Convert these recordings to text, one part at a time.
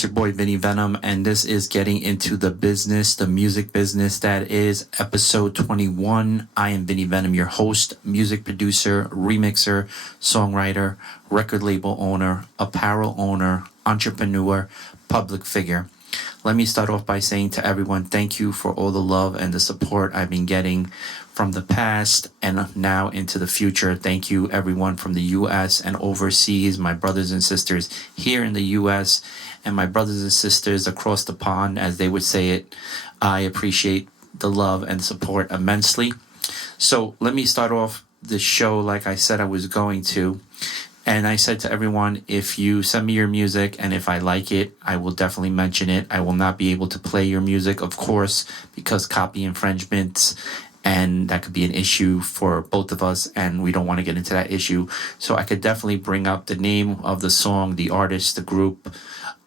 It's your boy Vinny Venom, and this is getting into the business, the music business. That is episode 21. I am Vinny Venom, your host, music producer, remixer, songwriter, record label owner, apparel owner, entrepreneur, public figure. Let me start off by saying to everyone, thank you for all the love and the support I've been getting from the past and now into the future. Thank you, everyone from the U.S. and overseas, my brothers and sisters here in the U.S. and my brothers and sisters across the pond, as they would say it. I appreciate the love and support immensely. So let me start off the show like I said I was going to. And I said to everyone, if you send me your music and if I like it, I will definitely mention it. I will not be able to play your music, of course, because copy infringements, and that could be an issue for both of us, and we don't want to get into that issue. So I could definitely bring up the name of the song, the artist, the group,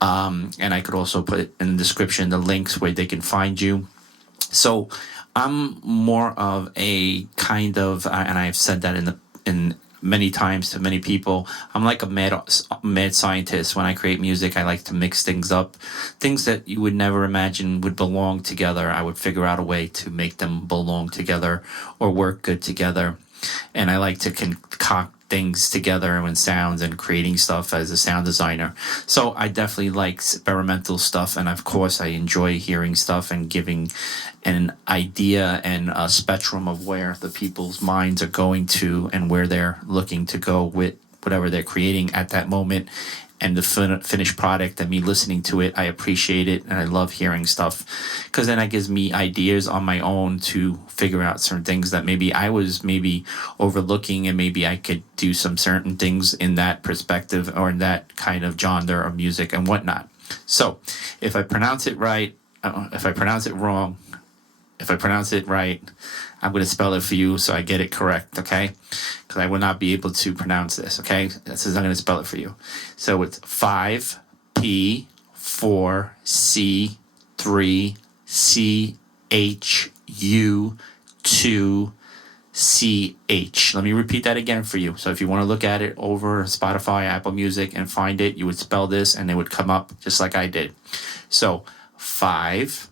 and I could also put in the description the links where they can find you. So I'm more of a kind of, and I've said that in many times to many people, I'm like a mad scientist. When I create music, I like to mix things up. Things that you would never imagine would belong together, I would figure out a way to make them belong together or work good together. And I like to concoct things together and sounds and creating stuff as a sound designer. So I definitely like experimental stuff, and of course I enjoy hearing stuff and giving an idea and a spectrum of where the people's minds are going to and where they're looking to go with whatever they're creating at that moment. And the finished product and me listening to it, I appreciate it, and I love hearing stuff, because then that gives me ideas on my own to figure out certain things that maybe I was overlooking, and maybe I could do some certain things in that perspective or in that kind of genre of music and whatnot. So if I pronounce it right, if I pronounce it wrong, if I pronounce it right, I'm going to spell it for you so I get it correct, okay? Because I will not be able to pronounce this, okay? This is, I'm going to spell it for you. So it's 5P 4C 3CHU 2CH. Let me repeat that again for you. So if you want to look at it over Spotify, Apple Music, and find it, you would spell this and it would come up just like I did. So 5P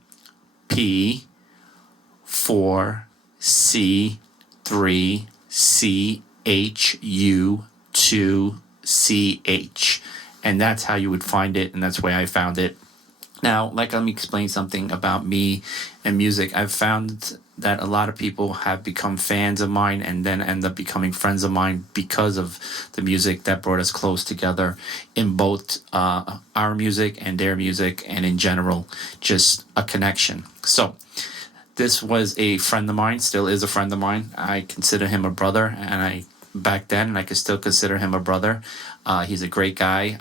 4C 3CHU 2CH. And that's how you would find it, and that's where I found it. Now, let me explain something about me and music. I've found that a lot of people have become fans of mine and then end up becoming friends of mine because of the music that brought us close together in both our music and their music, and in general, just a connection. So this was a friend of mine, still is a friend of mine. I consider him a brother, and back then I could still consider him a brother. He's a great guy.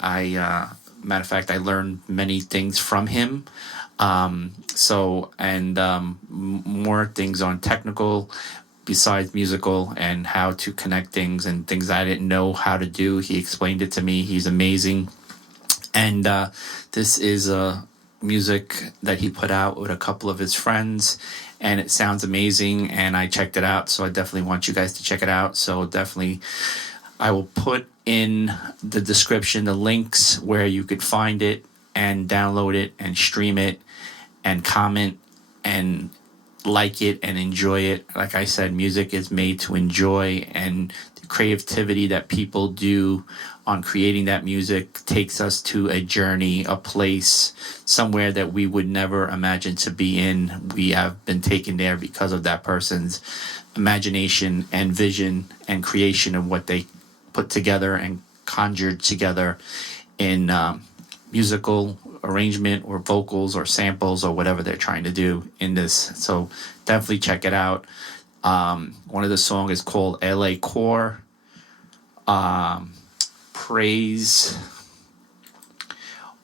Matter of fact, I learned many things from him. More things on technical besides musical, and how to connect things and things I didn't know how to do. He explained it to me. He's amazing. And this is music that he put out with a couple of his friends, and it sounds amazing, and I checked it out, so I definitely want you guys to check it out. So definitely I will put in the description the links where you could find it and download it and stream it and comment and like it and enjoy it. Like I said, music is made to enjoy, and the creativity that people do on creating that music takes us to a journey, a place, somewhere that we would never imagine to be in. We have been taken there because of that person's imagination and vision and creation of what they put together and conjured together in musical arrangement or vocals or samples or whatever they're trying to do in this. So definitely check it out. One of the songs is called LA Core. Praise,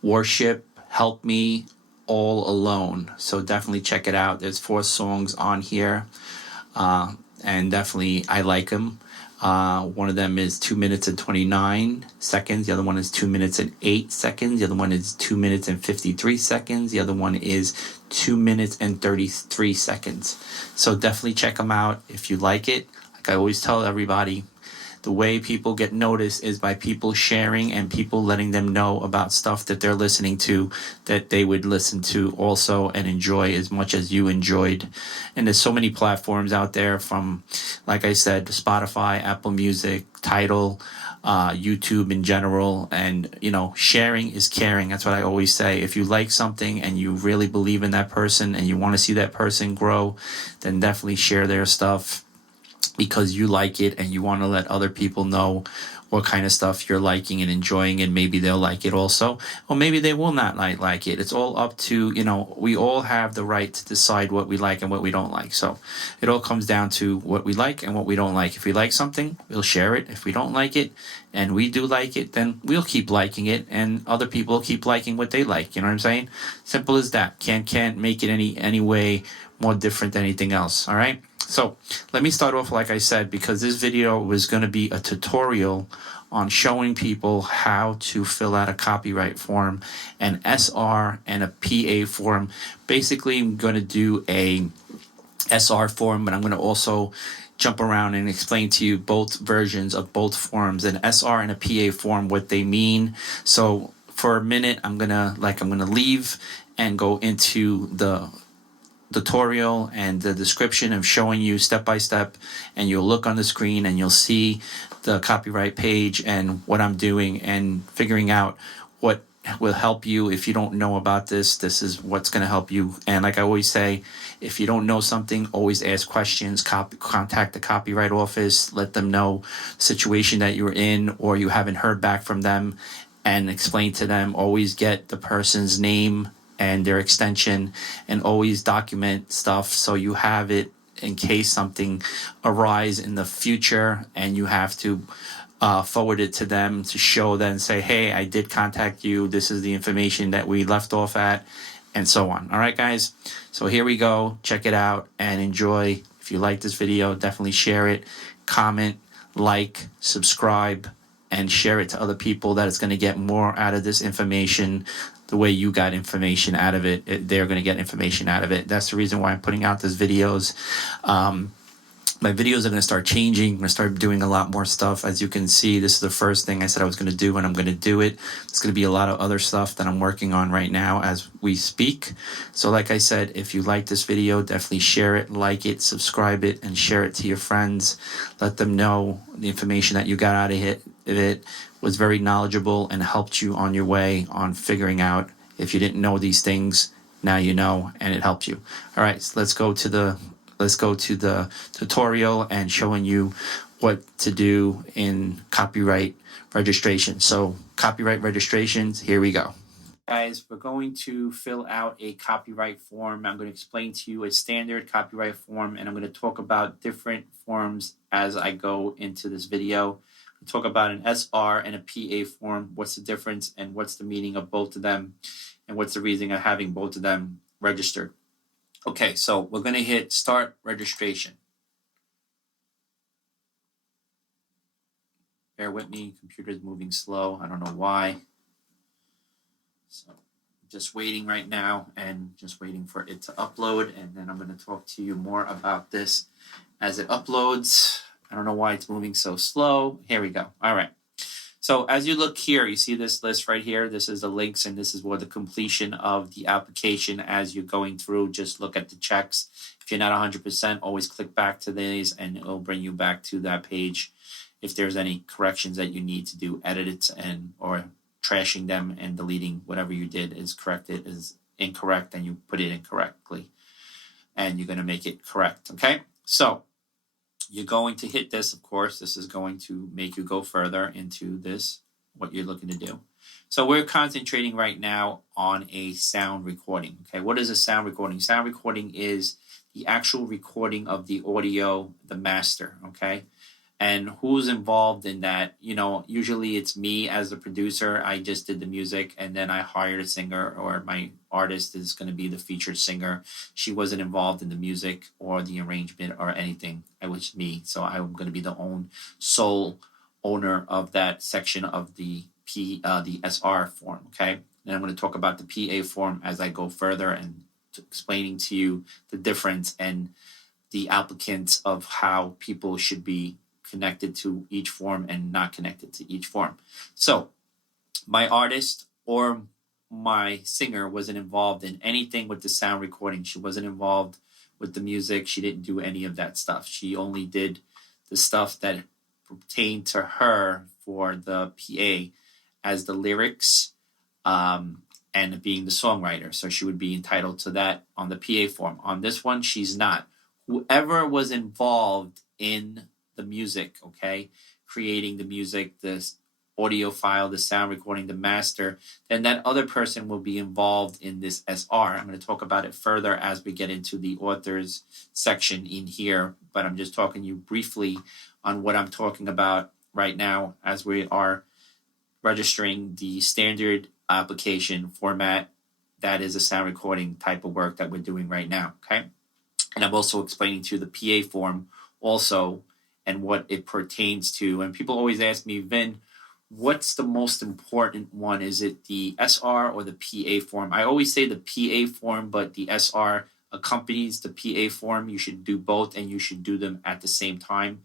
Worship, Help Me, All Alone. So definitely check it out. There's 4 songs on here, and definitely I like them. One of them is 2 minutes and 29 seconds. The other one is 2 minutes and 8 seconds. The other one is 2 minutes and 53 seconds. The other one is 2 minutes and 33 seconds. So definitely check them out if you like it. Like I always tell everybody, The way people get noticed is by people sharing and people letting them know about stuff that they're listening to that they would listen to also and enjoy as much as you enjoyed. And there's so many platforms out there, from, like I said, Spotify, Apple Music, Tidal, YouTube in general. And, sharing is caring. That's what I always say. If you like something and you really believe in that person and you want to see that person grow, then definitely share their stuff because you like it and you want to let other people know what kind of stuff you're liking and enjoying, and maybe they'll like it also, or maybe they will not like it. It's all up to, we all have the right to decide what we like and what we don't like. So it all comes down to what we like and what we don't like. If we like something, we'll share it. If we don't like it and we do like it, then we'll keep liking it, and other people keep liking what they like. You know what I'm saying? Simple as that. Can't make it any way more different than anything else. All right. So let me start off, like I said, because this video was going to be a tutorial on showing people how to fill out a copyright form, an SR and a PA form. Basically, I'm going to do a SR form, but I'm going to also jump around and explain to you both versions of both forms, an SR and a PA form, what they mean. So for a minute, I'm going to leave and go into the tutorial and the description of showing you step by step, and you'll look on the screen and you'll see the copyright page and what I'm doing and figuring out what will help you. If you don't know about this is what's going to help you. And like I always say, if you don't know something, always ask questions. Contact the copyright office, let them know the situation that you're in or you haven't heard back from them, and explain to them. Always get the person's name and their extension, and always document stuff so you have it in case something arise in the future and you have to forward it to them to show them, say, hey, I did contact you, this is the information that we left off at, and so on. All right, guys, so here we go. Check it out and enjoy. If you like this video, definitely share it, comment, like, subscribe, and share it to other people that it's going to get more out of this information. The way you got information out of it, they're going to get information out of it. That's the reason why I'm putting out these videos. My videos are going to start changing. I'm going to start doing a lot more stuff. As you can see, this is the first thing I said I was going to do, and I'm going to do it. There's going to be a lot of other stuff that I'm working on right now as we speak. So like I said, if you like this video, definitely share it, like it, subscribe it, and share it to your friends. Let them know the information that you got out of it was very knowledgeable and helped you on your way on figuring out. If you didn't know these things, now you know, and it helped you. All right, so let's go to the tutorial and showing you what to do in copyright registration. So copyright registrations, here we go. Guys, we're going to fill out a copyright form. I'm going to explain to you a standard copyright form, and I'm going to talk about different forms as I go into this video. Talk about an SR and a PA form, what's the difference and what's the meaning of both of them, and what's the reason of having both of them registered. Okay, so we're going to hit start registration. Bear with me, computer's moving slow. I don't know why. So just waiting right now and just waiting for it to upload, and then I'm going to talk to you more about this as it uploads. I don't know why it's moving so slow. Here we go. All right. So as you look here, you see this list right here. This is the links, and this is where the completion of the application as you're going through. Just look at the checks. If you're not 100%, always click back to these, and it'll bring you back to that page. If there's any corrections that you need to do, edit it or trashing them and deleting whatever you did is corrected, is incorrect, and you put it incorrectly, and you're going to make it correct. Okay. So you're going to hit this, of course. This is going to make you go further into this, what you're looking to do. So we're concentrating right now on a sound recording. Okay, what is a sound recording? Sound recording is the actual recording of the audio, the master, okay? And who's involved in that? Usually it's me as the producer. I just did the music, and then I hired a singer, or my artist is going to be the featured singer. She wasn't involved in the music or the arrangement or anything. It was me. So I'm going to be the sole owner of that section of the SR form, okay? And I'm going to talk about the PA form as I go further and explaining to you the difference and the applicants of how people should be connected to each form and not connected to each form. So my artist or my singer wasn't involved in anything with the sound recording. She wasn't involved with the music. She didn't do any of that stuff. She only did the stuff that pertained to her for the PA as the lyrics and being the songwriter. So she would be entitled to that on the PA form. On this one, she's not. Whoever was involved in the music, okay, creating the music, the audio file, the sound recording, the master, then that other person will be involved in this SR. I'm going to talk about it further as we get into the authors section in here, but I'm just talking to you briefly on what I'm talking about right now as we are registering the standard application format that is a sound recording type of work that we're doing right now, okay? And I'm also explaining to you the PA form also and what it pertains to. And people always ask me, Vin, what's the most important one? Is it the SR or the PA form? I always say the PA form, but the SR accompanies the PA form. You should do both, and you should do them at the same time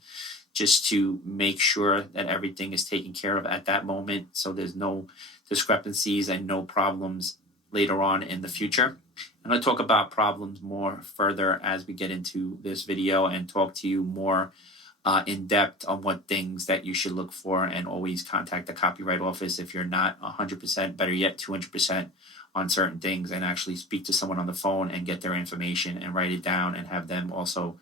just to make sure that everything is taken care of at that moment so there's no discrepancies and no problems later on in the future. I'm going to talk about problems more further as we get into this video and talk to you more in depth on what things that you should look for, and always contact the copyright office if you're not 100%, better yet 200% on certain things, and actually speak to someone on the phone and get their information and write it down, and have them also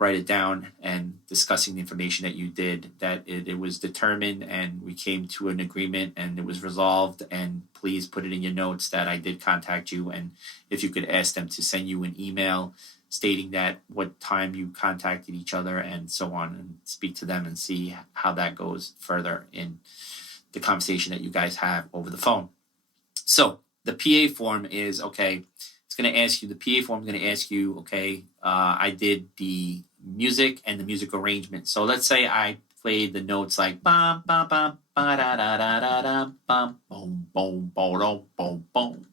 write it down and discussing the information that you did, that it was determined and we came to an agreement and it was resolved, and please put it in your notes that I did contact you, and if you could ask them to send you an email stating that what time you contacted each other and so on, and speak to them and see how that goes further in the conversation that you guys have over the phone. So the PA form is, okay, it's going to ask you, the PA form is going to ask you, okay, I did the music and the music arrangement. So let's say I played the notes like bum, bum, bum, ba, da, da, da, da, da, bum, boom, boom, boom, boom, boom.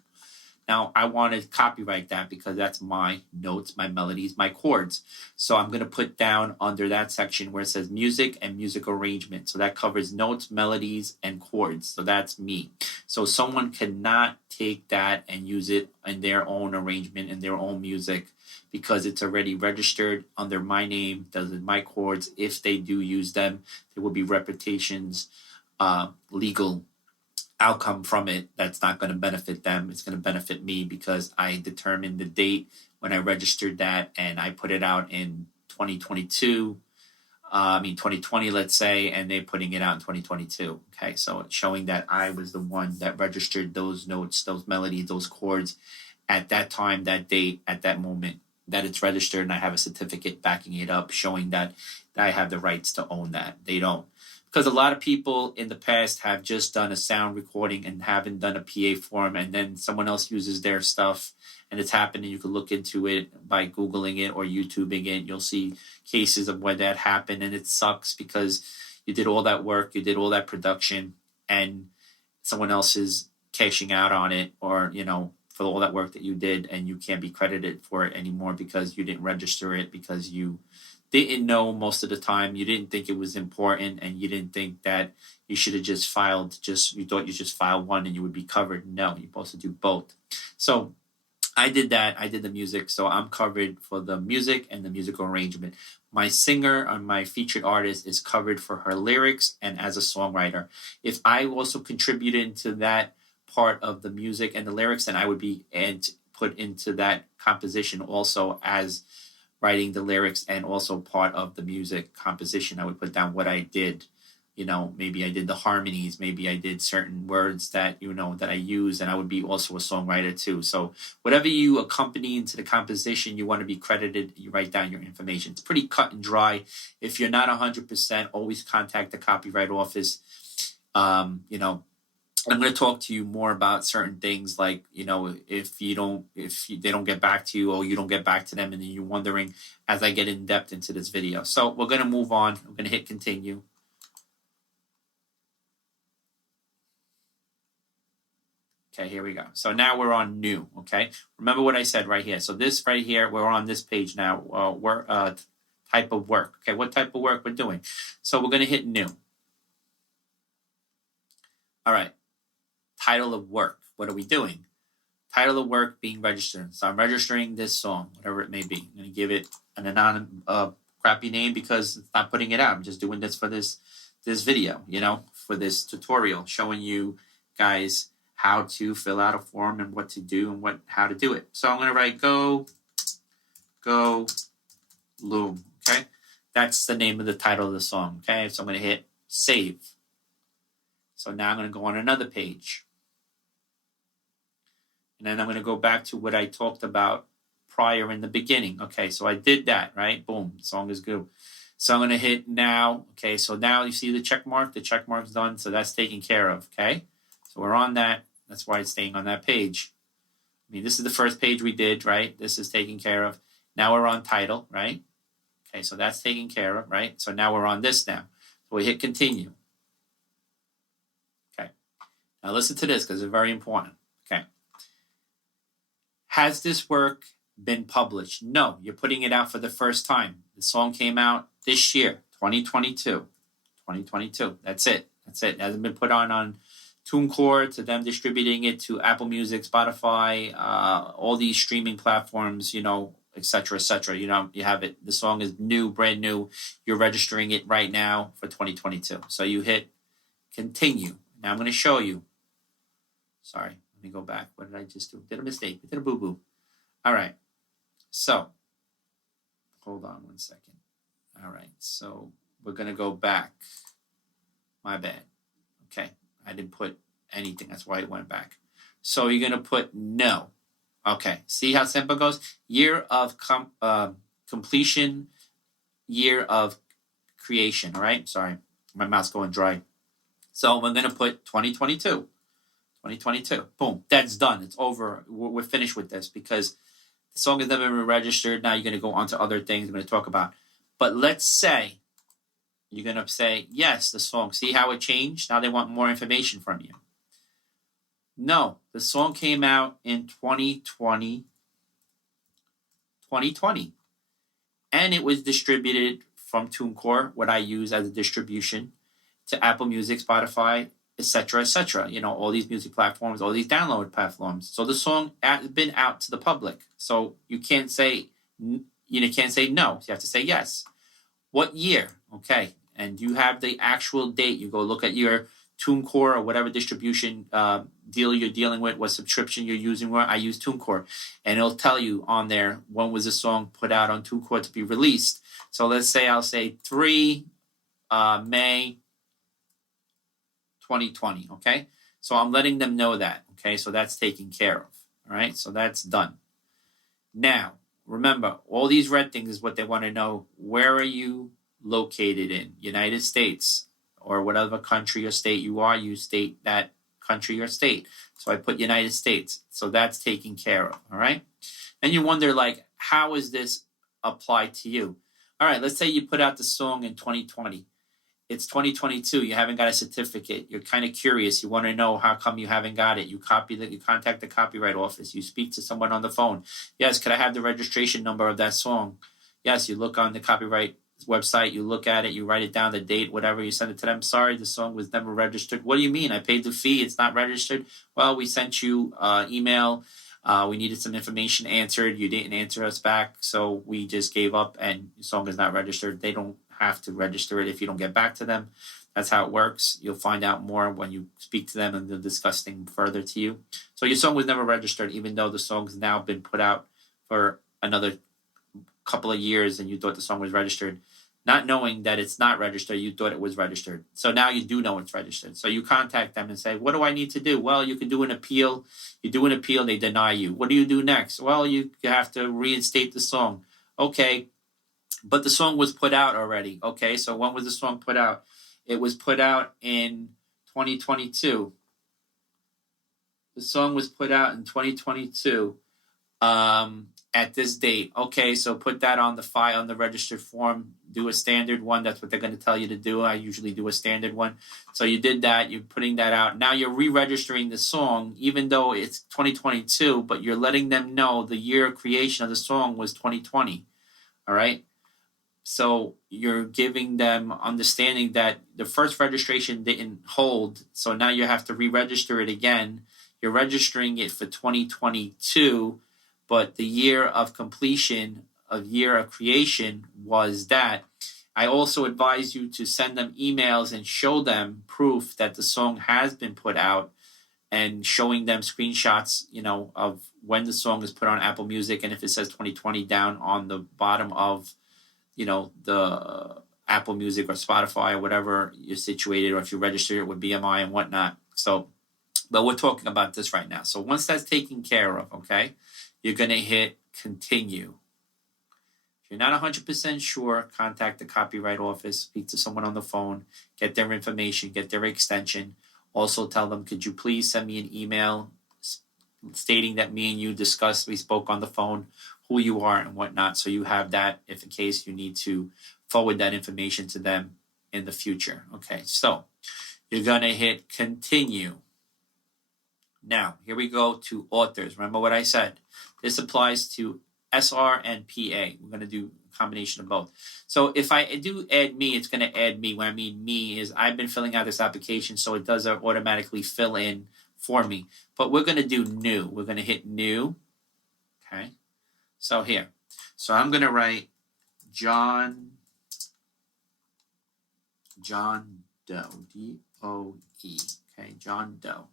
Now, I want to copyright that because that's my notes, my melodies, my chords. So I'm going to put down under that section where it says music and music arrangement. So that covers notes, melodies, and chords. So that's me. So someone cannot take that and use it in their own arrangement and their own music because it's already registered under my name, those are my chords. If they do use them, there will be reputations, legal outcome from it that's not going to benefit them. It's going to benefit me because I determined the date when I registered that, and I put it out in 2022. 2020, let's say, and they're putting it out in 2022. Okay, so it's showing that I was the one that registered those notes, those melodies, those chords at that time, that date, at that moment that it's registered, and I have a certificate backing it up showing that I have the rights to own that. They don't. Because a lot of people in the past have just done a sound recording and haven't done a PA form, and then someone else uses their stuff, and it's happened, and you can look into it by Googling it or YouTubing it. You'll see cases of where that happened, and it sucks because you did all that work, you did all that production, and someone else is cashing out on it, or, for all that work that you did, and you can't be credited for it anymore because you didn't register it, because you didn't know most of the time, you didn't think it was important, and you didn't think that you should have just filed, you thought you just filed one and you would be covered. No, you're supposed to do both. So I did that. I did the music, so I'm covered for the music and the musical arrangement. My singer or my featured artist is covered for her lyrics and as a songwriter. If I also contributed to that part of the music and the lyrics, then I would be put into that composition also as writing the lyrics and also part of the music composition. I would put down what I did. Maybe I did the harmonies, maybe I did certain words that, that I use, and I would be also a songwriter too. So whatever you accompany into the composition, you want to be credited, you write down your information. It's pretty cut and dry. If you're not 100%, always contact the copyright office. I'm going to talk to you more about certain things, like, if they don't get back to you, or you don't get back to them, and then you're wondering as I get in depth into this video. So we're going to move on. I'm going to hit continue. Okay, here we go. So now we're on new, okay? Remember what I said right here. So this right here, we're on this page now. We're type of work. Okay, what type of work we're doing. So we're going to hit new. All right. Title of work. What are we doing? Title of work being registered. So I'm registering this song, whatever it may be. I'm going to give it an anonymous, crappy name because it's not putting it out. I'm just doing this for this video, for this tutorial, showing you guys how to fill out a form and what to do and how to do it. So I'm going to write go loom. Okay, that's the name of the title of the song. Okay, so I'm going to hit save. So now I'm going to go on another page. And then I'm going to go back to what I talked about prior in the beginning. Okay, so I did that, right? Boom, the song is good. So I'm going to hit now. Okay, so now you see the check mark. The check mark's done, so that's taken care of, okay? So we're on that. That's why it's staying on that page. I mean, this is the first page we did, right? This is taken care of. Now we're on title, right? Okay, so that's taken care of, right? So now we're on this now. So we hit continue. Okay, now listen to this because it's very important. Okay. Has this work been published? No, you're putting it out for the first time. The song came out this year, 2022. 2022. That's it. It hasn't been put on TuneCore, to them distributing it to Apple Music, Spotify, all these streaming platforms, et cetera, et cetera. You have it. The song is new, brand new. You're registering it right now for 2022. So you hit continue. Now I'm going to show you. Sorry. Let me go back. What did I just do? Did a mistake. I did a boo-boo. All right. So, hold on one second. All right. So, we're going to go back. My bad. Okay. I didn't put anything. That's why it went back. So, you're going to put no. Okay. See how simple it goes? Year of completion. Year of creation. All right. Sorry. My mouth's going dry. So, we're going to put 2022. 2022. Boom. That's done. It's over. We're finished with this because the song has never been registered. Now you're going to go on to other things I'm going to talk about. But let's say you're going to say, yes, the song. See how it changed? Now they want more information from you. No, the song came out in 2020. And it was distributed from TuneCore, what I use as a distribution, to Apple Music, Spotify, etc., etc. All these music platforms, all these download platforms. So the song has been out to the public. So you can't say no. You have to say yes. What year? Okay, and you have the actual date. You go look at your TuneCore or whatever distribution deal you're dealing with, what subscription you're using. I use TuneCore, and it'll tell you on there when was the song put out on TuneCore to be released. So let's say I'll say 3 May 2020, okay? So I'm letting them know that, okay? So that's taken care of, all right? So that's done. Now, remember, all these red things is what they want to know. Where are you located in? United States or whatever country or state you are, you state that country or state. So I put United States. So that's taken care of, all right? And you wonder, how is this applied to you? All right, let's say you put out the song in 2020. It's 2022. You haven't got a certificate. You're kind of curious. You want to know how come you haven't got it. You contact the copyright office. You speak to someone on the phone. Yes, could I have the registration number of that song? Yes, you look on the copyright website. You look at it. You write it down, the date, whatever. You send it to them. Sorry, the song was never registered. What do you mean? I paid the fee. It's not registered. Well, we sent you email. We needed some information answered. You didn't answer us back, so we just gave up, and the song is not registered. They don't have to register it if you don't get back to them. That's how it works. You'll find out more when you speak to them and they'll discuss things further to you. So your song was never registered, even though the song's now been put out for another couple of years and you thought the song was registered. Not knowing that it's not registered, you thought it was registered. So now you do know it's registered. So you contact them and say, what do I need to do? Well, you can do an appeal. You do an appeal, they deny you. What do you do next? Well, you have to reinstate the song. Okay, but the song was put out already. Okay, so when was the song put out? It was put out in 2022. The song was put out in 2022 at this date. Okay, so put that on the file, on the registered form. Do a standard one. That's what they're going to tell you to do. I usually do a standard one. So you did that. You're putting that out. Now you're re-registering the song, even though it's 2022, but you're letting them know the year of creation of the song was 2020. All right? So you're giving them understanding that the first registration didn't hold, so now you have to re-register it again. You're registering it for 2022, but the year of completion, of year of creation was that. I also advise you to send them emails and show them proof that the song has been put out, and showing them screenshots, of when the song is put on Apple Music, and if it says 2020 down on the bottom of, the Apple Music or Spotify or whatever you're situated, or if you register it with BMI and whatnot. So, but we're talking about this right now. So once that's taken care of, okay, you're going to hit continue. If you're not 100% sure, contact the copyright office, speak to someone on the phone, get their information, get their extension. Also tell them, could you please send me an email stating that me and you discussed, we spoke on the phone, who you are and whatnot, so you have that if in case you need to forward that information to them in the future. Okay, so you're going to hit continue. Now, here we go to authors. Remember what I said. This applies to SR and PA. We're going to do a combination of both. So if I do add me, it's going to add me. What I mean me is I've been filling out this application, so it does automatically fill in for me. But we're going to do new. We're going to hit new. Okay. So here. So I'm going to write John Doe. D-O-E. Okay, John Doe.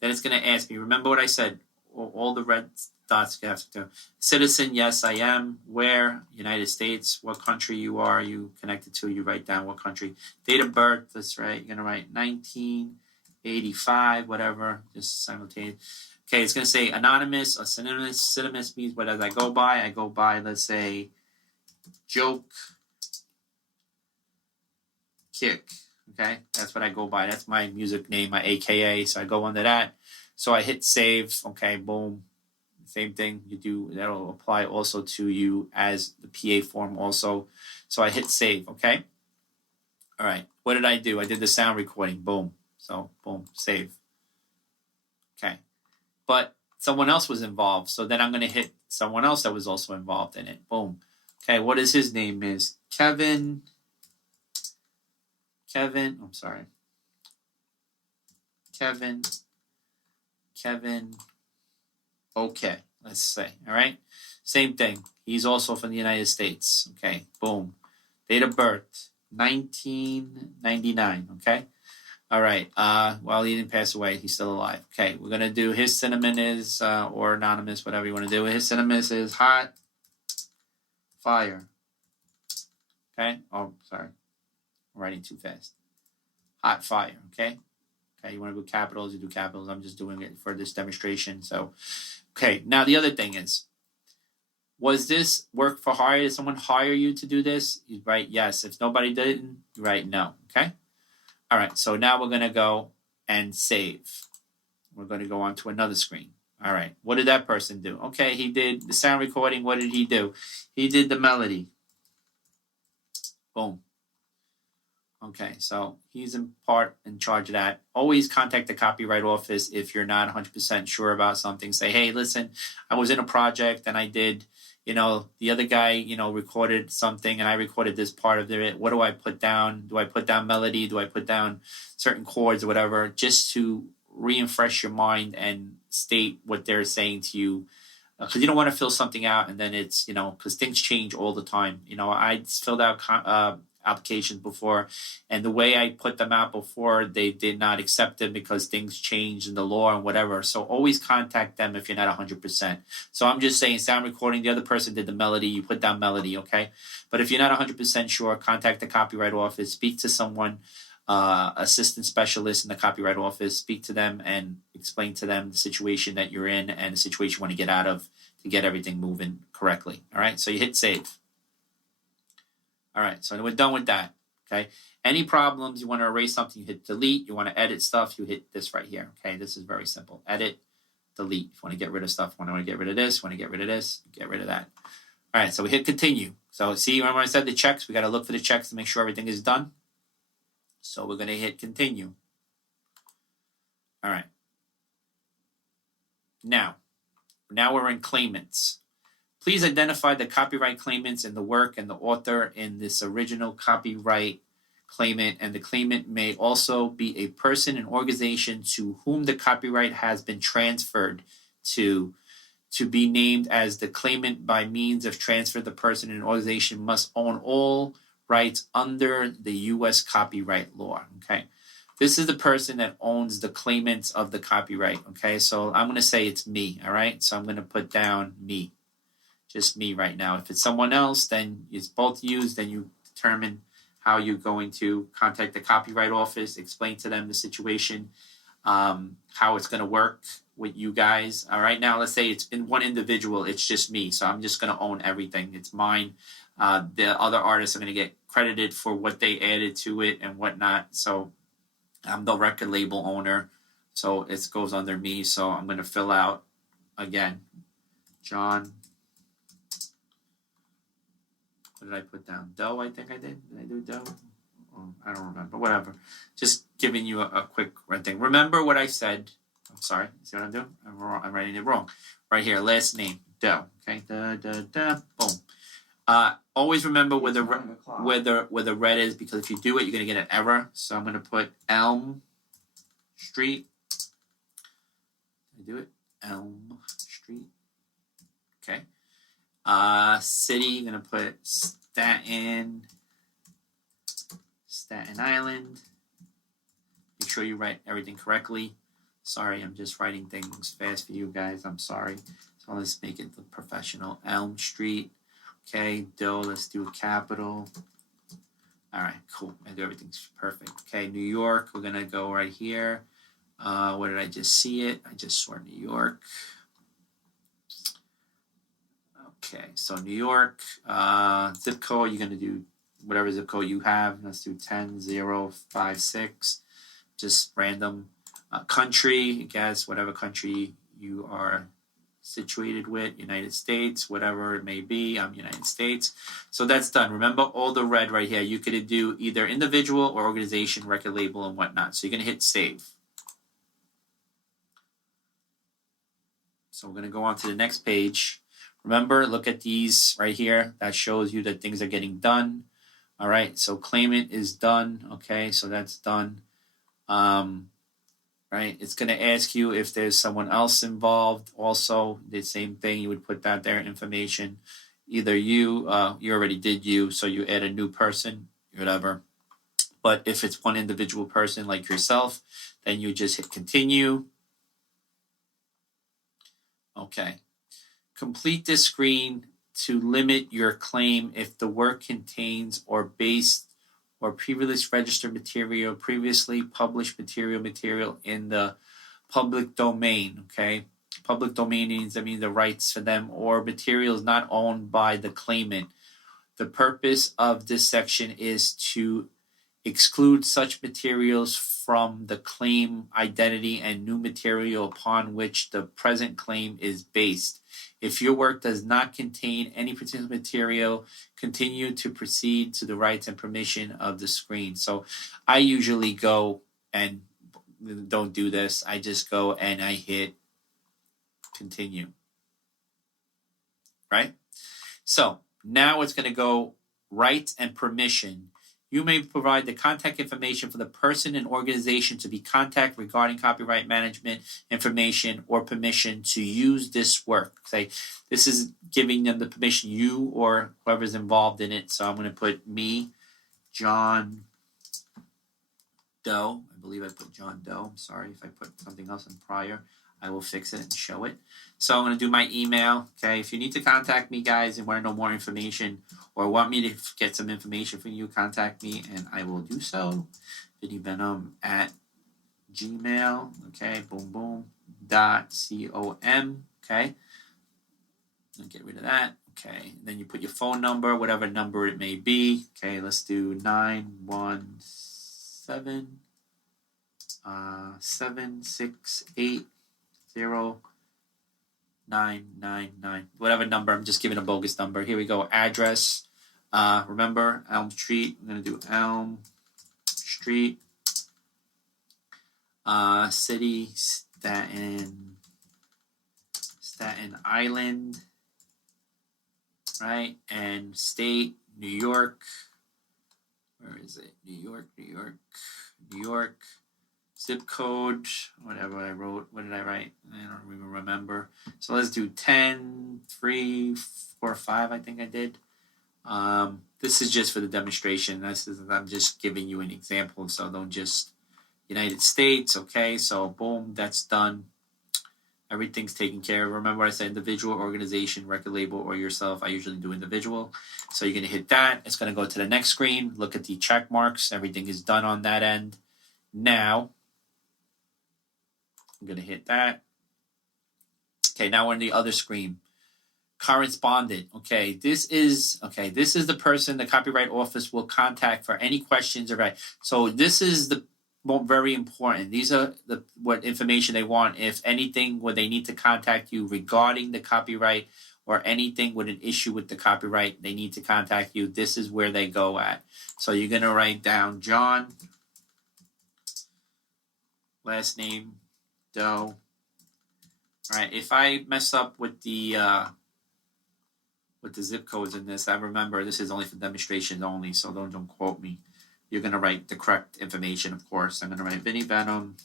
Then it's going to ask me, remember what I said, all the red dots you have to do. Citizen, yes, I am. Where? United States. What country you are you connected to? You write down what country. Date of birth, that's right. You're going to write 1985, whatever, just simultaneous. Okay, it's going to say anonymous or synonymous. Synonymous means what does I go by? I go by, let's say, joke, kick. Okay, that's what I go by. That's my music name, my AKA. So I go under that. So I hit save. Okay, boom. Same thing you do. That'll apply also to you as the PA form also. So I hit save. Okay. All right. What did I do? I did the sound recording. Boom. So boom, save. Okay. But someone else was involved. So then I'm going to hit someone else that was also involved in it. Boom. Okay. What is his name is? Kevin. I'm sorry. Kevin. Okay. Let's say. All right. Same thing. He's also from the United States. Okay. Boom. Date of birth. 1999. Okay. All right. Well, he didn't pass away. He's still alive. Okay. We're going to do his cinnamon is, or anonymous, whatever you want to do. His cinnamon is hot fire. Okay. Oh, sorry. I'm writing too fast. Hot fire. Okay. Okay. You want to do capitals, you do capitals. I'm just doing it for this demonstration. So, okay. Now, the other thing is, was this work for hire? Did someone hire you to do this? You write yes. If nobody didn't, you write no. Okay. All right, so now we're going to go and save. We're going to go on to another screen. All right, what did that person do? Okay, he did the sound recording. What did he do? He did the melody. Boom. Okay, so he's in charge of that. Always contact the copyright office if you're not 100% sure about something. Say, hey, listen, I was in a project and I did, the other guy, recorded something and I recorded this part of it. What do I put down? Do I put down melody? Do I put down certain chords or whatever? Just to refresh your mind and state what they're saying to you. Because you don't want to fill something out and then it's, because things change all the time. I filled out applications before, and the way I put them out before, they did not accept them because things changed in the law and whatever. So always contact them if you're not 100%. So I'm just saying sound recording, the other person did the melody, you put down melody, okay? But if you're not 100% sure, contact the copyright office, speak to someone, assistant specialist in the copyright office, speak to them and explain to them the situation that you're in and the situation you want to get out of to get everything moving correctly. All right, so you hit save. All right, so we're done with that, okay? Any problems, you want to erase something, you hit delete. You want to edit stuff, you hit this right here, okay? This is very simple. Edit, delete. If you want to get rid of stuff, want to get rid of this, want to get rid of this, get rid of that. All right, so we hit continue. So see, remember I said the checks? We got to look for the checks to make sure everything is done. So we're going to hit continue. All right. Now we're in claimants. Please identify the copyright claimants in the work and the author in this original copyright claimant, and the claimant may also be a person and organization to whom the copyright has been transferred to be named as the claimant. By means of transfer, the person and organization must own all rights under the U.S. copyright law. Okay, this is the person that owns the claimants of the copyright. Okay, so I'm going to say it's me. All right, so I'm going to put down me, just me right now. If it's someone else, then it's both used. Then you determine how you're going to contact the copyright office, explain to them the situation, how it's going to work with you guys. All right, now let's say it's in one individual, it's just me, so I'm just going to own everything. It's mine. The other artists are going to get credited for what they added to it and whatnot. So I'm the record label owner, so it goes under me. So I'm going to fill out again, John. What did I put down? Doe, I think I did. Did I do Doe? Oh, I don't remember. Whatever. Just giving you a quick thing. Remember what I said. I'm sorry. See what I'm doing? I'm wrong. I'm writing it wrong. Right here. Last name. Doe. Okay. Boom. Always remember where the red is, because if you do it, you're gonna get an error. So I'm gonna put Elm Street. Did I do it? Elm Street. Okay. City, you're gonna put Staten Island. Make sure you write everything correctly. Sorry, I'm just writing things fast for you guys. I'm sorry. So let's make it look professional. Elm Street. Okay, Doe, let's do a capital. All right, cool. I do everything's perfect. Okay, New York, we're gonna go right here. Where did I just see it? I just saw New York. Okay, so New York, zip code, you're going to do whatever zip code you have. Let's do 10056, just random. Country, I guess, whatever country you are situated with, United States, whatever it may be, I'm United States. So that's done. Remember all the red right here. You could do either individual or organization, record label, and whatnot. So you're going to hit save. So we're going to go on to the next page. Remember, look at these right here. That shows you that things are getting done. All right, so Claimant is done. Okay, so that's done. Right, it's going to ask you if there's someone else involved. Also, the same thing. You would put that there information. Either you already did you, so you add a new person, whatever. But if it's one individual person like yourself, then you just hit continue. Okay. Complete this screen to limit your claim if the work contains or based or previously registered material, previously published material in the public domain. Okay, public domain means the rights for them or materials not owned by the claimant. The purpose of this section is to exclude such materials from the claim identity and new material upon which the present claim is based. If your work does not contain any particular material, continue to proceed to the rights and permission of the screen. So I usually go and don't do this. I just go and I hit continue. Right? So now it's going to go rights and permission. You may provide the contact information for the person and organization to be contacted regarding copyright management information or permission to use this work. Say, this is giving them the permission, you or whoever's involved in it. So I'm going to put me, John Doe. I believe I put John Doe. I'm sorry if I put something else in prior. I will fix it and show it. So I'm going to do my email. Okay, if you need to contact me, guys, and want to know more information or want me to get some information from you, contact me and I will do so. Venom at Gmail. Okay, boom, boom. .com. Okay, I'll get rid of that. Okay, and then you put your phone number, whatever number it may be. Okay, let's do 917 768 0999, whatever number. I'm just giving a bogus number. Here we go. Address. Remember Elm Street. I'm gonna do Elm Street. City Staten Island. right? And state, New York. Where is it? New York, New York, New York. Zip code, whatever I wrote. What did I write? I don't even remember. So let's do 10, 3, 4, 5, I think I did. This is just for the demonstration. I'm just giving you an example, so don't just United States. Okay, so boom, that's done. Everything's taken care of. Remember I said individual, organization, record label, or yourself. I usually do individual. So you're going to hit that. It's going to go to the next screen. Look at the check marks. Everything is done on that end. Now, I'm going to hit that. Okay, now we're on the other screen. Correspondent. Okay, this is the person the Copyright Office will contact for any questions. Right. So this is the very important. These are what information they want. If anything, where they need to contact you regarding the copyright or anything with an issue with the copyright, they need to contact you. This is where they go at. So you're gonna write down John, last name, Doe. All right. If I mess up with the zip codes in this, I remember this is only for demonstration only, so don't quote me. You're going to write the correct information, of course. I'm going to write Vinny Venom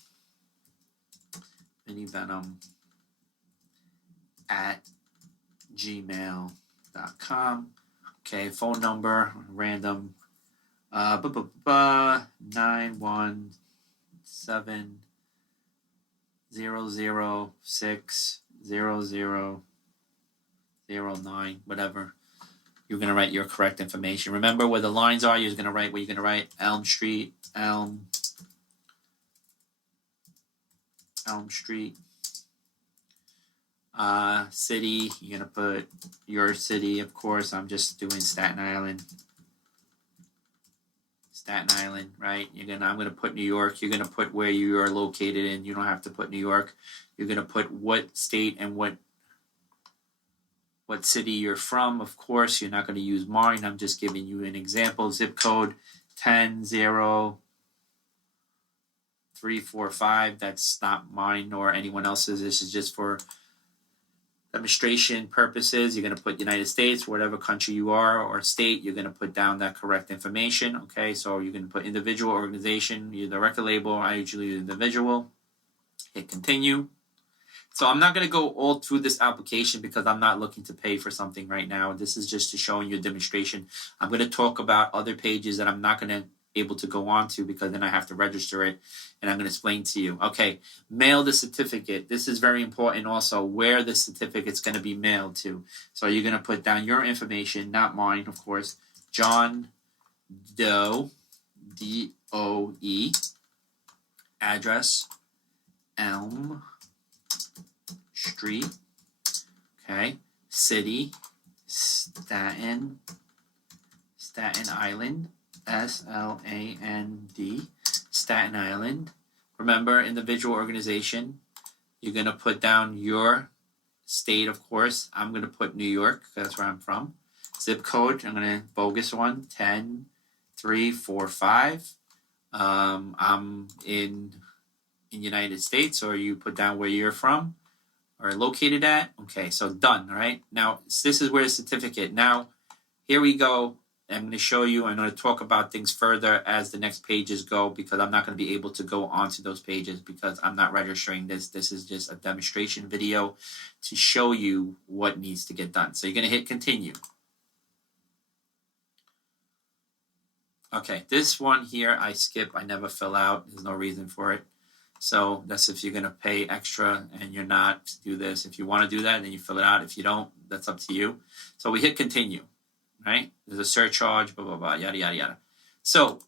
at gmail.com. Okay, phone number, random, 917-006-0009, whatever. You're going to write your correct information. Remember where the lines are. You're going to write what you're going to write. Elm Street. City. You're going to put your city, of course. I'm just doing Staten Island, right? I'm going to put New York. You're going to put where you are located in. You don't have to put New York. You're going to put what state and what city you're from. Of course, you're not going to use mine. I'm just giving you an example. Zip code 100345. That's not mine nor anyone else's. This is just for demonstration purposes. You're going to put United States, whatever country you are or state. You're going to put down that correct information. Okay, so you're going to put individual, organization, you're the record label. I usually use individual. Hit continue. So I'm not going to go all through this application because I'm not looking to pay for something right now. This is just to showing you a demonstration. I'm going to talk about other pages that I'm not going to be able to go on to because then I have to register it, and I'm going to explain to you. Okay, mail the certificate. This is very important also, where the certificate's going to be mailed to. So you're going to put down your information, not mine, of course. John Doe, D-O-E, address, Elm Street, okay, city, Staten Island, S-L-A-N-D, Staten Island. Remember, individual, organization. You're going to put down your state, of course. I'm going to put New York, because that's where I'm from. Zip code, I'm going to bogus one, 10345. I'm in United States, or you put down where you're from or located at. Okay, so done. All right. Now this is where the certificate. Now here we go. I'm going to show you. I'm going to talk about things further as the next pages go because I'm not going to be able to go onto those pages because I'm not registering this. This is just a demonstration video to show you what needs to get done. So you're going to hit continue. Okay, this one here I skip. I never fill out. There's no reason for it. So that's if you're going to pay extra and you're not to do this. If you want to do that, then you fill it out. If you don't, that's up to you. So we hit continue, right? There's a surcharge, blah, blah, blah, yada, yada, yada. So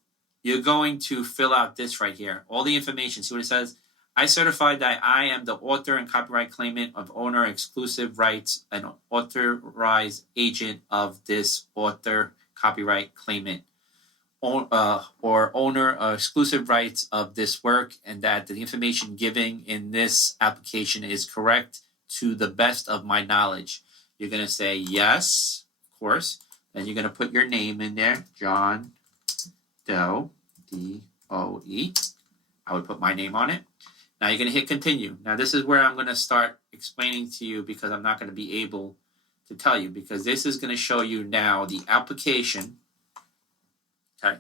you're going to fill out this right here. All the information. See what it says? I certify that I am the author and copyright claimant of owner exclusive rights and authorized agent of this author copyright claimant. Or owner exclusive rights of this work, and that the information given in this application is correct to the best of my knowledge. You're going to say yes, of course. Then you're going to put your name in there, John Doe, D-O-E. I would put my name on it. Now you're going to hit continue. Now this is where I'm going to start explaining to you because I'm not going to be able to tell you, because this is going to show you now the application, okay,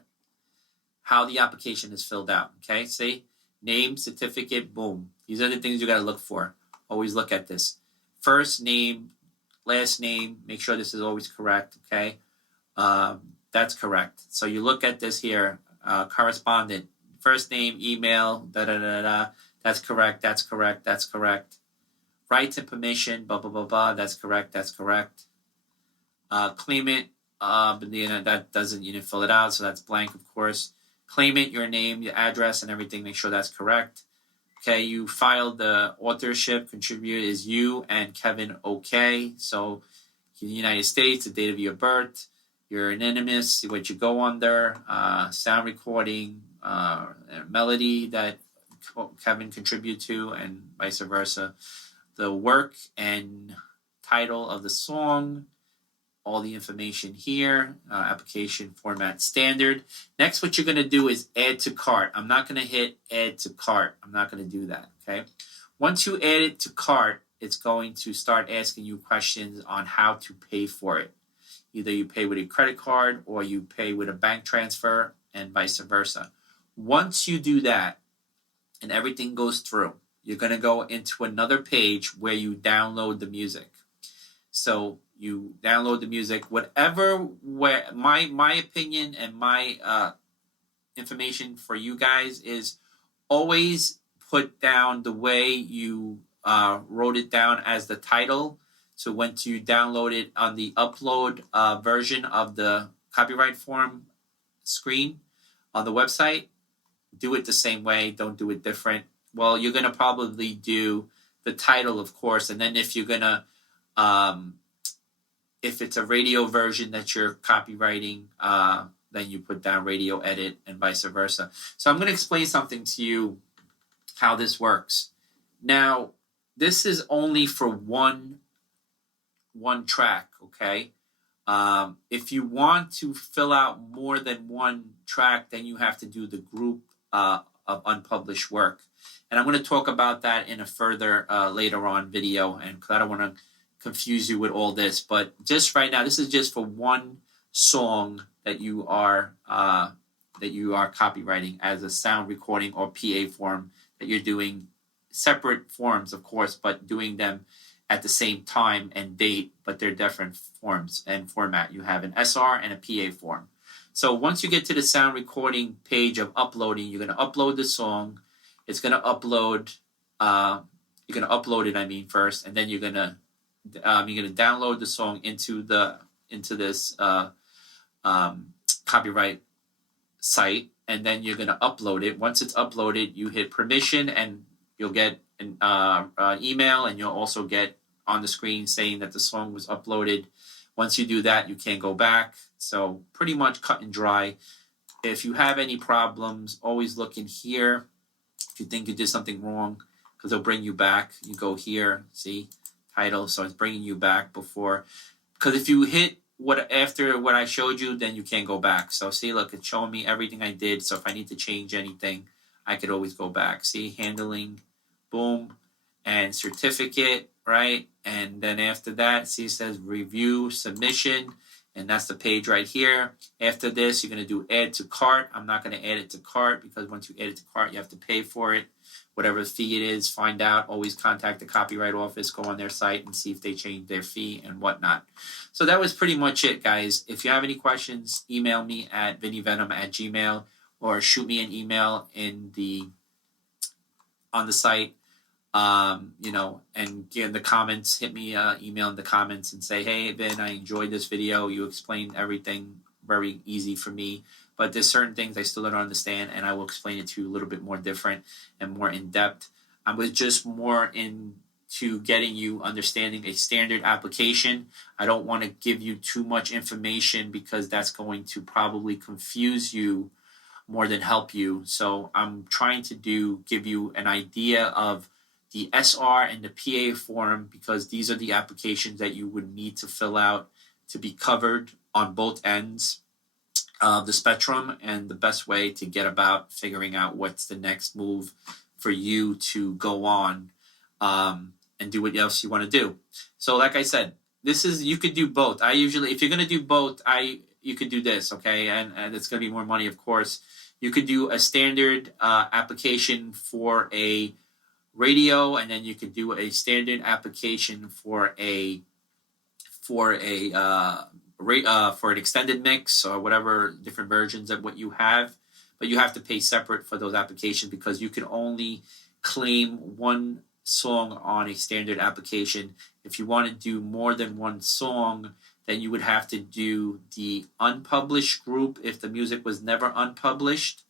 how the application is filled out, okay? See, name, certificate, boom. These are the things you got to look for. Always look at this. First name, last name, make sure this is always correct, okay? That's correct. So you look at this here, correspondent, first name, email, da-da-da-da, that's correct, that's correct, that's correct. Rights and permission, blah, blah, blah, blah, that's correct, that's correct. Claimant, but that doesn't, you didn't fill it out, so that's blank, of course. Claimant, your name, your address, and everything, make sure that's correct. Okay, you filed the authorship, contributor is you and Kevin, okay. So, in the United States, the date of your birth, you're anonymous, what you go under, sound recording, melody that Kevin contributed to, and vice versa. The work and title of the song, all the information here, application format standard. Next, what you're going to do is add to cart. I'm not going to hit add to cart. I'm not going to do that, okay? Once you add it to cart, it's going to start asking you questions on how to pay for it. Either you pay with a credit card or you pay with a bank transfer and vice versa. Once you do that and everything goes through, you're going to go into another page where you download the music. So you download the music, where my opinion and my information for you guys is always put down the way you wrote it down as the title. So once you download it on the upload version of the copyright form screen on the website, do it the same way. Don't do it different. Well, you're going to probably do the title, of course, and then if you're going to if it's a radio version that you're copywriting, then you put down radio edit and vice versa. So I'm going to explain something to you how this works. Now, this is only for one track, okay? If you want to fill out more than one track, then you have to do the group of unpublished work. And I'm going to talk about that in a further later on video, and because I don't want to confuse you with all this, but just right now, this is just for one song that you are copywriting as a sound recording or PA form that you're doing separate forms, of course, but doing them at the same time and date, but they're different forms and format. You have an SR and a PA form. So once you get to the sound recording page of uploading, you're going to upload the song. It's going to upload. You're going to upload it, first, and then you're going to download the song into this copyright site, and then you're going to upload it. Once it's uploaded, you hit permission, and you'll get an email, and you'll also get on the screen saying that the song was uploaded. Once you do that, you can't go back. So pretty much cut and dry. If you have any problems, always look in here. If you think you did something wrong, because it'll bring you back. You go here, see, title. So it's bringing you back before. Because if you hit after what I showed you, then you can't go back. So see, look, it's showing me everything I did. So if I need to change anything, I could always go back. See, handling, boom, and certificate, right? And then after that, see, it says review submission, and that's the page right here. After this, you're going to do add to cart. I'm not going to add it to cart because once you add it to cart, you have to pay for it. Whatever fee it is, find out. Always contact the copyright office, go on their site and see if they changed their fee and whatnot. So that was pretty much it, guys. If you have any questions, email me at vinnyvenom@gmail.com or shoot me an email on the site. And in the comments, hit me email in the comments and say, hey, Vin, I enjoyed this video. You explained everything very easy for me. But there's certain things I still don't understand, and I will explain it to you a little bit more different and more in-depth. I was just more into getting you understanding a standard application. I don't want to give you too much information because that's going to probably confuse you more than help you. So I'm trying to give you an idea of the SR and the PA form, because these are the applications that you would need to fill out to be covered on both ends of the spectrum, and the best way to get about figuring out what's the next move for you to go on and do what else you want to do. So like I said, this is, you could do both. I usually, if you're gonna do both, you could do this, okay, and it's gonna be more money, of course. You could do a standard application for a radio, and then you could do a standard application for for an extended mix or whatever different versions of what you have. But you have to pay separate for those applications because you can only claim one song on a standard application. If you want to do more than one song, then you would have to do the unpublished group if the music was never unpublished,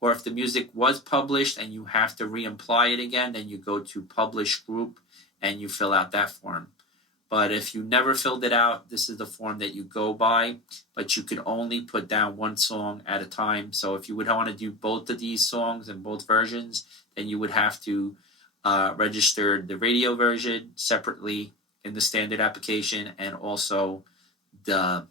or if the music was published and you have to re-apply it again, then you go to publish group and you fill out that form. But if you never filled it out, this is the form that you go by, but you could only put down one song at a time. So if you would want to do both of these songs in both versions, then you would have to register the radio version separately in the standard application, and also the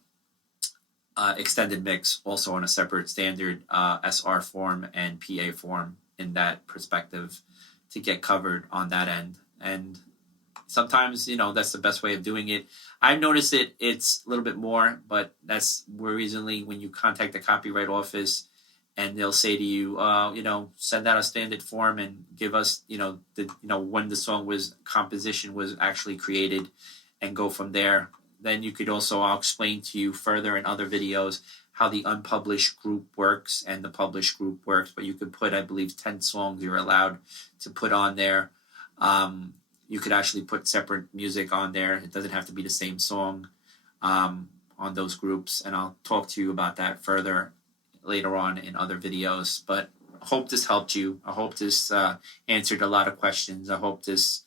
extended mix also on a separate standard SR form and PA form in that perspective to get covered on that end. And sometimes, that's the best way of doing it. I've noticed it's a little bit more, but that's where recently when you contact the copyright office and they'll say to you, send out a standard form and give us, when the song composition was actually created, and go from there. Then you could also, I'll explain to you further in other videos how the unpublished group works and the published group works. But you could put, I believe, 10 songs you're allowed to put on there. You could actually put separate music on there. It doesn't have to be the same song on those groups. And I'll talk to you about that further later on in other videos. But I hope this helped you. I hope this answered a lot of questions. I hope this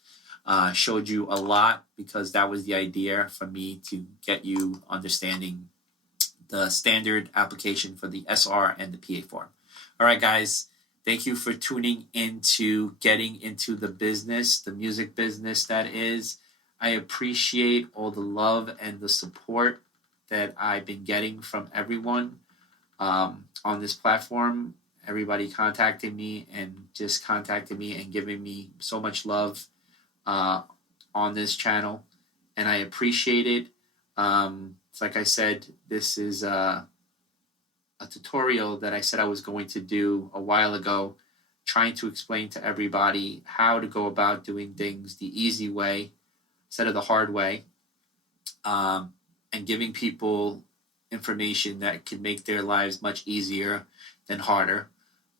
showed you a lot, because that was the idea for me, to get you understanding the standard application for the SR and the PA form. All right, guys. Thank you for tuning into getting into the business, the music business that is. I appreciate all the love and the support that I've been getting from everyone on this platform. Everybody contacting me and giving me so much love on this channel, and I appreciate it. It's like I said, this is a tutorial that I said I was going to do a while ago, trying to explain to everybody how to go about doing things the easy way instead of the hard way, and giving people information that can make their lives much easier than harder.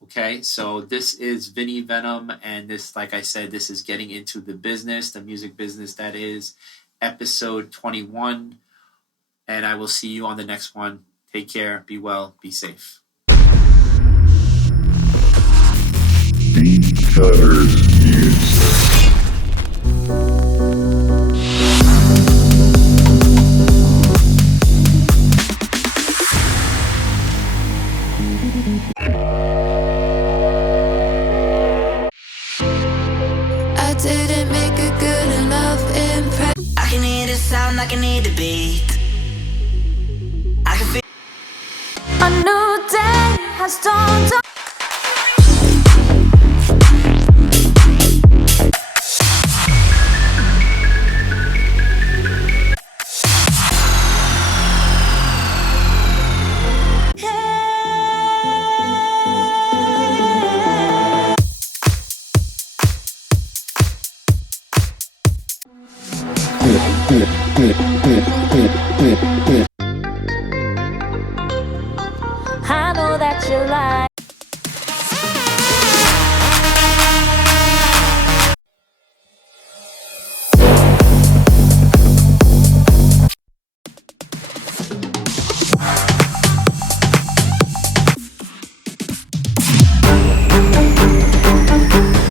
Okay, so this is Vinny Venom, and this, like I said, this is getting into the business, the music business that is, episode 21, and I will see you on the next one. Take care, be well, be safe. Beatcutterz music. I didn't make a good enough impression. I can hear the sound, I can hear the beat. I can feel a new day has dawned. I know that you like